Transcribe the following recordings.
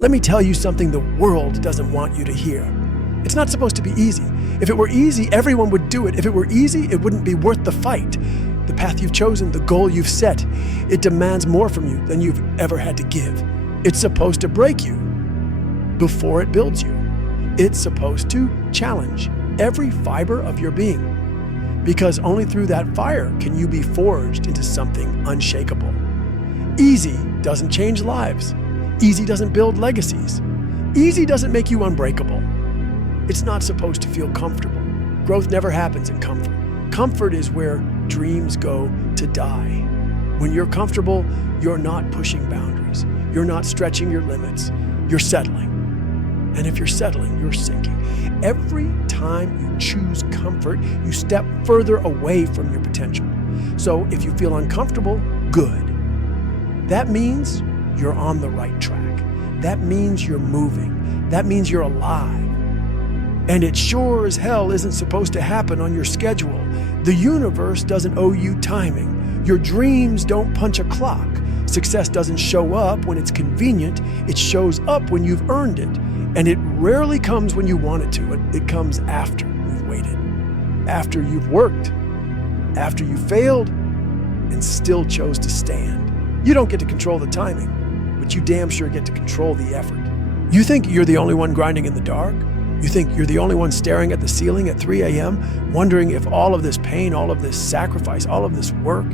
Let me tell you something the world doesn't want you to hear. It's not supposed to be easy. If it were easy, everyone would do it. If it were easy, it wouldn't be worth the fight. The path you've chosen, the goal you've set, it demands more from you than you've ever had to give. It's supposed to break you before it builds you. It's supposed to challenge every fiber of your being, because only through that fire can you be forged into something unshakable. Easy doesn't change lives. Easy doesn't build legacies. Easy doesn't make you unbreakable. It's not supposed to feel comfortable. Growth never happens in comfort. Comfort is where dreams go to die. When you're comfortable, you're not pushing boundaries. You're not stretching your limits. You're settling. And if you're settling, you're sinking. Every time you choose comfort, you step further away from your potential. So if you feel uncomfortable, good. That means you're on the right track. That means you're moving. That means you're alive. And it sure as hell isn't supposed to happen on your schedule. The universe doesn't owe you timing. Your dreams don't punch a clock. Success doesn't show up when it's convenient. It shows up when you've earned it. And it rarely comes when you want it to. It comes after you've waited, after you've worked, after you failed and still chose to stand. You don't get to control the timing, but you damn sure get to control the effort. You think you're the only one grinding in the dark? You think you're the only one staring at the ceiling at 3 a.m., wondering if all of this pain, all of this sacrifice, all of this work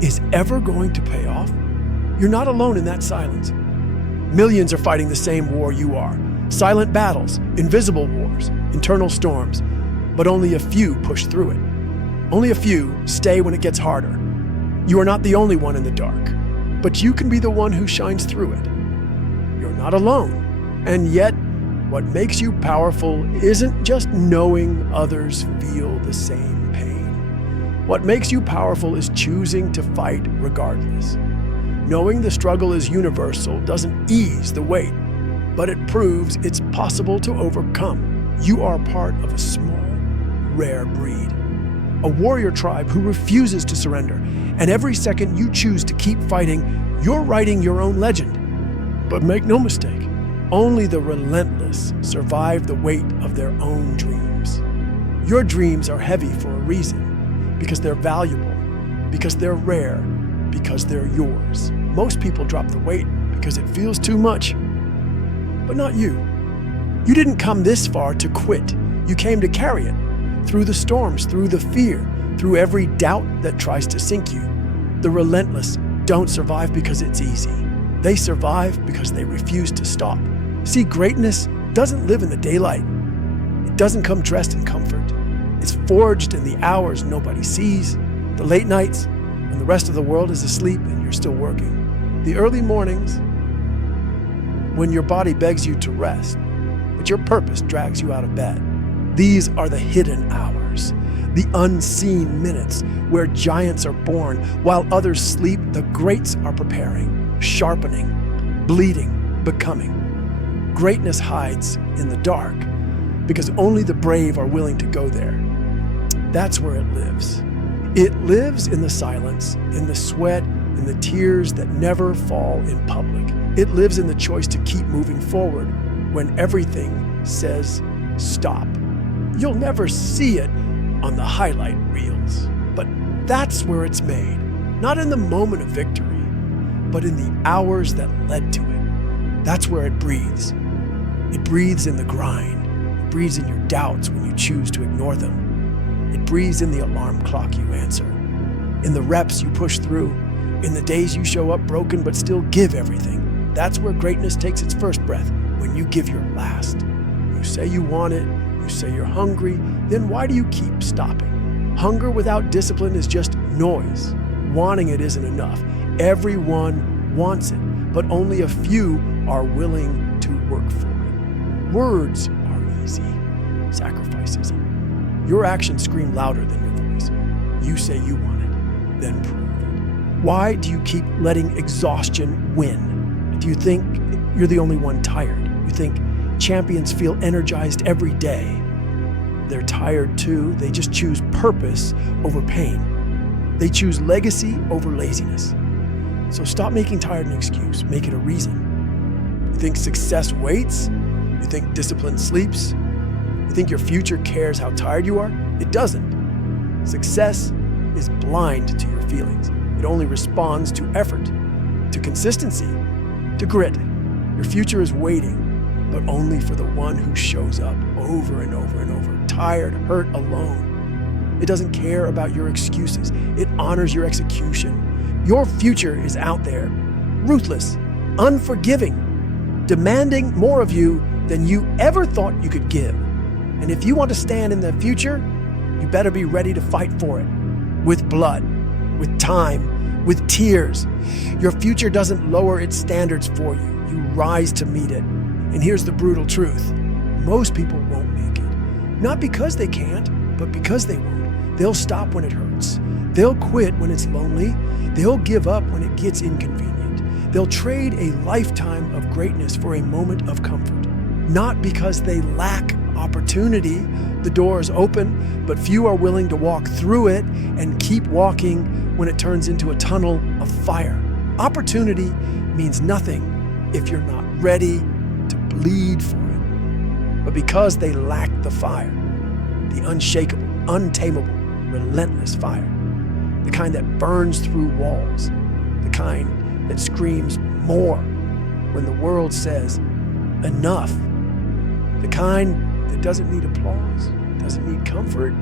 is ever going to pay off? You're not alone in that silence. Millions are fighting the same war you are. Silent battles, invisible wars, internal storms, but only a few push through it. Only a few stay when it gets harder. You are not the only one in the dark, but you can be the one who shines through it. You're not alone. And yet, what makes you powerful isn't just knowing others feel the same pain. What makes you powerful is choosing to fight regardless. Knowing the struggle is universal doesn't ease the weight, but it proves it's possible to overcome. You are part of a small, rare breed, a warrior tribe who refuses to surrender. And every second you choose to keep fighting, you're writing your own legend. But make no mistake, only the relentless survive the weight of their own dreams. Your dreams are heavy for a reason, because they're valuable, because they're rare, because they're yours. Most people drop the weight because it feels too much, but not you. You didn't come this far to quit. You came to carry it through the storms, through the fear, through every doubt that tries to sink you. The relentless don't survive because it's easy. They survive because they refuse to stop. See, greatness doesn't live in the daylight. It doesn't come dressed in comfort. It's forged in the hours nobody sees, the late nights when the rest of the world is asleep and you're still working, the early mornings when your body begs you to rest, but your purpose drags you out of bed. These are the hidden hours, the unseen minutes where giants are born. While others sleep, the greats are preparing, sharpening, bleeding, becoming. Greatness hides in the dark because only the brave are willing to go there. That's where it lives. It lives in the silence, in the sweat, in the tears that never fall in public. It lives in the choice to keep moving forward when everything says stop. You'll never see it on the highlight reels, but that's where it's made. Not in the moment of victory, but in the hours that led to it. That's where it breathes. It breathes in the grind. It breathes in your doubts when you choose to ignore them. It breathes in the alarm clock you answer, in the reps you push through, in the days you show up broken but still give everything. That's where greatness takes its first breath, when you give your last. You say you want it, you say you're hungry, then why do you keep stopping? Hunger without discipline is just noise. Wanting it isn't enough. Everyone wants it, but only a few are willing to work for it. Words are easy, sacrifice isn't. Your actions scream louder than your voice. You say you want it, then prove it. Why do you keep letting exhaustion win? Do you think you're the only one tired? You think champions feel energized every day? They're tired too. They just choose purpose over pain. They choose legacy over laziness. So stop making tired an excuse. Make it a reason. You think success waits? You think discipline sleeps? You think your future cares how tired you are? It doesn't. Success is blind to your feelings. It only responds to effort, to consistency, to grit. Your future is waiting, but only for the one who shows up over and over and over, tired, hurt, alone. It doesn't care about your excuses. It honors your execution. Your future is out there, ruthless, unforgiving, demanding more of you than you ever thought you could give. And if you want to stand in the future, you better be ready to fight for it. With blood, with time, with tears. Your future doesn't lower its standards for you. You rise to meet it. And here's the brutal truth. Most people won't make it. Not because they can't, but because they won't. They'll stop when it hurts. They'll quit when it's lonely. They'll give up when it gets inconvenient. They'll trade a lifetime of greatness for a moment of comfort. Not because they lack opportunity. The door is open, but few are willing to walk through it and keep walking when it turns into a tunnel of fire. Opportunity means nothing if you're not ready to bleed for it. But because they lack the fire, the unshakable, untamable, relentless fire, the kind that burns through walls, the kind that screams more when the world says enough, the kind that doesn't need applause, doesn't need comfort,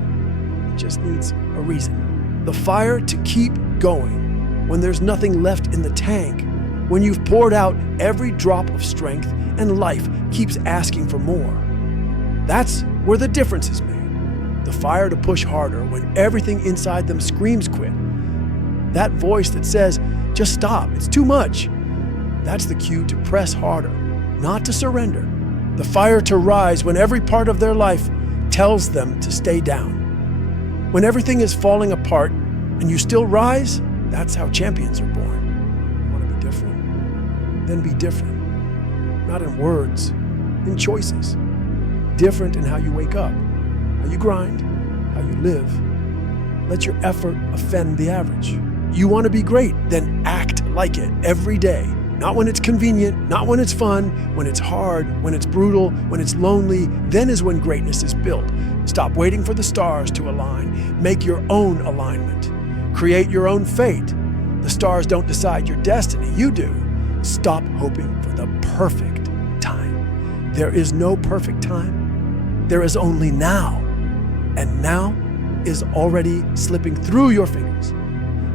it just needs a reason. The fire to keep going when there's nothing left in the tank, when you've poured out every drop of strength and life keeps asking for more. That's where the difference is made. The fire to push harder when everything inside them screams quit. That voice that says, just stop, it's too much. That's the cue to press harder, not to surrender. The fire to rise when every part of their life tells them to stay down. When everything is falling apart and you still rise, that's how champions are born. Want to be different? Then be different. Not in words, in choices. Different in how you wake up, how you grind, how you live. Let your effort offend the average. You want to be great, then act like it every day. Not when it's convenient, not when it's fun, when it's hard, when it's brutal, when it's lonely, then is when greatness is built. Stop waiting for the stars to align. Make your own alignment. Create your own fate. The stars don't decide your destiny, you do. Stop hoping for the perfect time. There is no perfect time. There is only now. And now is already slipping through your fingers.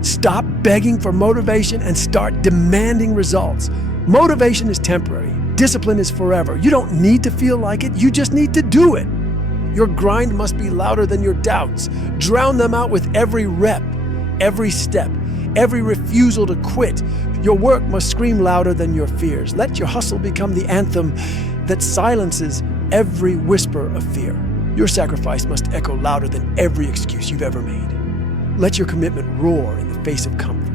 Stop begging for motivation and start demanding results. Motivation is temporary. Discipline is forever. You don't need to feel like it. You just need to do it. Your grind must be louder than your doubts. Drown them out with every rep, every step, every refusal to quit. Your work must scream louder than your fears. Let your hustle become the anthem that silences every whisper of fear. Your sacrifice must echo louder than every excuse you've ever made. Let your commitment roar in the face of comfort.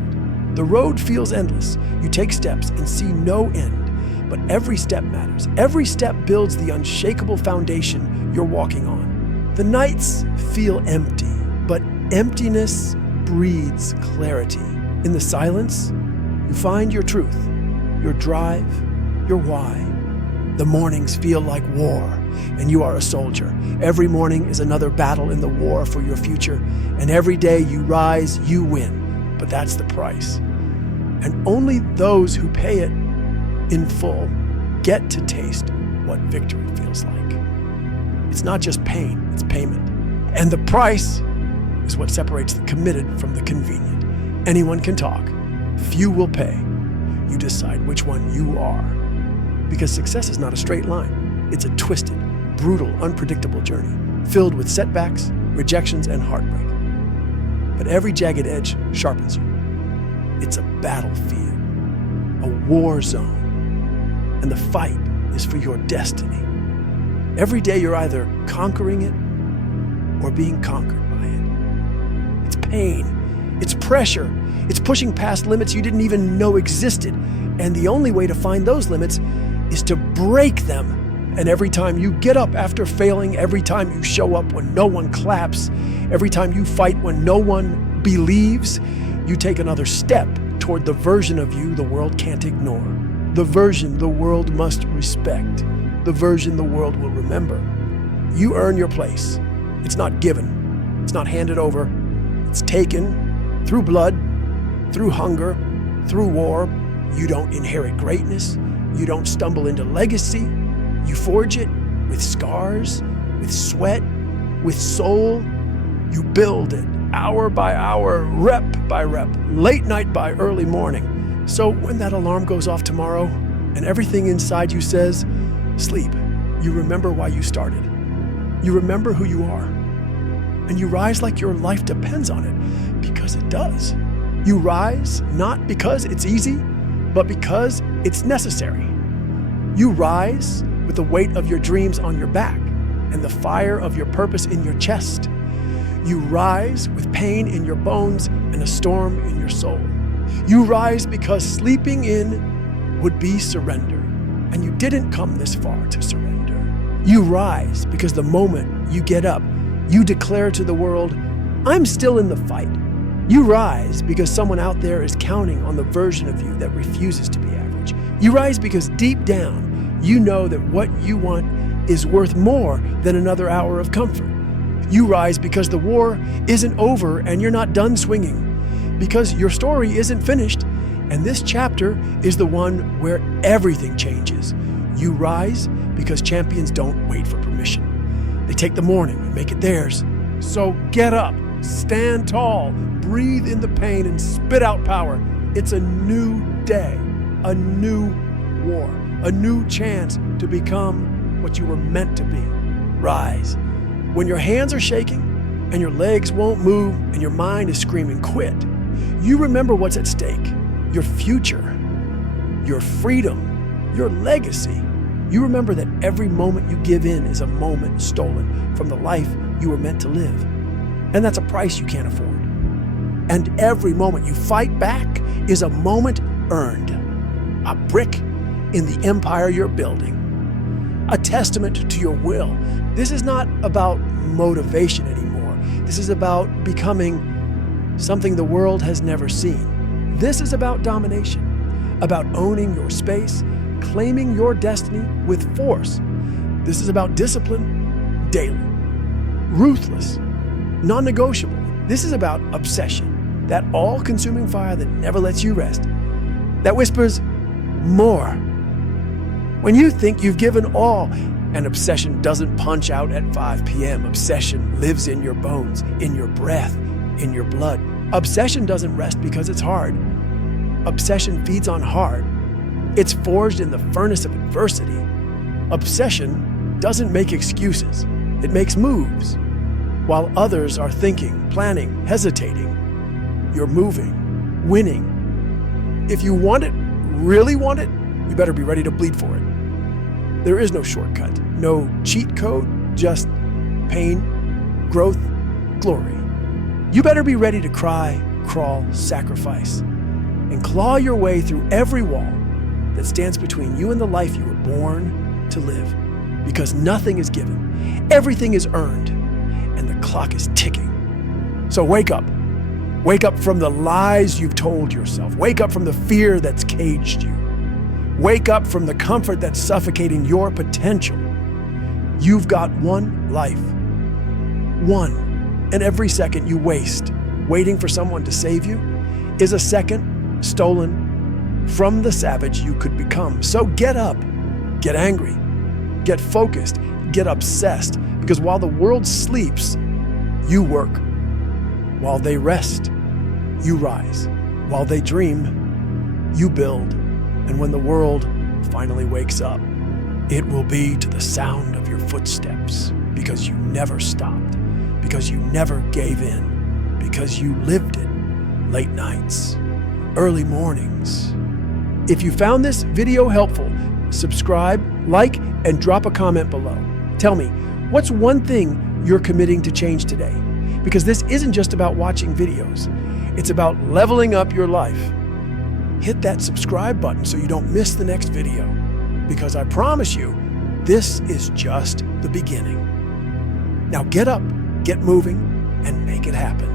The road feels endless. You take steps and see no end, but every step matters. Every step builds the unshakable foundation you're walking on. The nights feel empty, but emptiness breeds clarity. In the silence, you find your truth, your drive, your why. The mornings feel like war, and you are a soldier. Every morning is another battle in the war for your future, and every day you rise, you win. But that's the price. And only those who pay it in full get to taste what victory feels like. It's not just pain, it's payment. And the price is what separates the committed from the convenient. Anyone can talk, few will pay. You decide which one you are. Because success is not a straight line. It's a twisted, brutal, unpredictable journey, filled with setbacks, rejections, and heartbreak. But every jagged edge sharpens you. It's a battlefield, a war zone, and the fight is for your destiny. Every day you're either conquering it or being conquered by it. It's pain, it's pressure, it's pushing past limits you didn't even know existed. And the only way to find those limits is to break them. And every time you get up after failing, every time you show up when no one claps, every time you fight when no one believes, you take another step toward the version of you the world can't ignore. The version the world must respect. The version the world will remember. You earn your place. It's not given. It's not handed over. It's taken through blood, through hunger, through war. You don't inherit greatness. You don't stumble into legacy. You forge it with scars, with sweat, with soul. You build it hour by hour, rep by rep, late night by early morning. So when that alarm goes off tomorrow and everything inside you says, sleep, you remember why you started. You remember who you are. And you rise like your life depends on it, because it does. You rise not because it's easy, but because it's necessary. You rise with the weight of your dreams on your back and the fire of your purpose in your chest. You rise with pain in your bones and a storm in your soul. You rise because sleeping in would be surrender, and you didn't come this far to surrender. You rise because the moment you get up, you declare to the world, I'm still in the fight. You rise because someone out there is counting on the version of you that refuses to be average. You rise because deep down, you know that what you want is worth more than another hour of comfort. You rise because the war isn't over and you're not done swinging, because your story isn't finished, and this chapter is the one where everything changes. You rise because champions don't wait for permission. They take the morning and make it theirs. So get up, stand tall, breathe in the pain and spit out power. It's a new day, a new war, a new chance to become what you were meant to be. Rise. When your hands are shaking and your legs won't move and your mind is screaming quit, you remember what's at stake: your future, your freedom, your legacy. You remember that every moment you give in is a moment stolen from the life you were meant to live. And that's a price you can't afford. And every moment you fight back is a moment earned, a brick in the empire you're building, a testament to your will. This is not about motivation anymore. This is about becoming something the world has never seen. This is about domination, about owning your space, claiming your destiny with force. This is about discipline, daily, ruthless, non-negotiable. This is about obsession, that all-consuming fire that never lets you rest, that whispers, more. When you think you've given all, and obsession doesn't punch out at 5 p.m. Obsession lives in your bones, in your breath, in your blood. Obsession doesn't rest because it's hard. Obsession feeds on hard. It's forged in the furnace of adversity. Obsession doesn't make excuses. It makes moves. While others are thinking, planning, hesitating, you're moving, winning. If you want it, really want it, you better be ready to bleed for it. There is no shortcut, no cheat code, just pain, growth, glory. You better be ready to cry, crawl, sacrifice, and claw your way through every wall that stands between you and the life you were born to live. Because nothing is given, everything is earned, and the clock is ticking. So wake up. Wake up from the lies you've told yourself. Wake up from the fear that's caged you. Wake up from the comfort that's suffocating your potential. You've got one life. One. And every second you waste waiting for someone to save you is a second stolen from the savage you could become. So get up, get angry, get focused, get obsessed, because while the world sleeps, you work. While they rest, you rise. While they dream, you build. And when the world finally wakes up, it will be to the sound of your footsteps, because you never stopped, because you never gave in, because you lived it. Late nights, early mornings. If you found this video helpful, subscribe, like, and drop a comment below. Tell me, what's one thing you're committing to change today? Because this isn't just about watching videos. It's about leveling up your life. Hit that subscribe button so you don't miss the next video. Because I promise you, this is just the beginning. Now get up, get moving, and make it happen.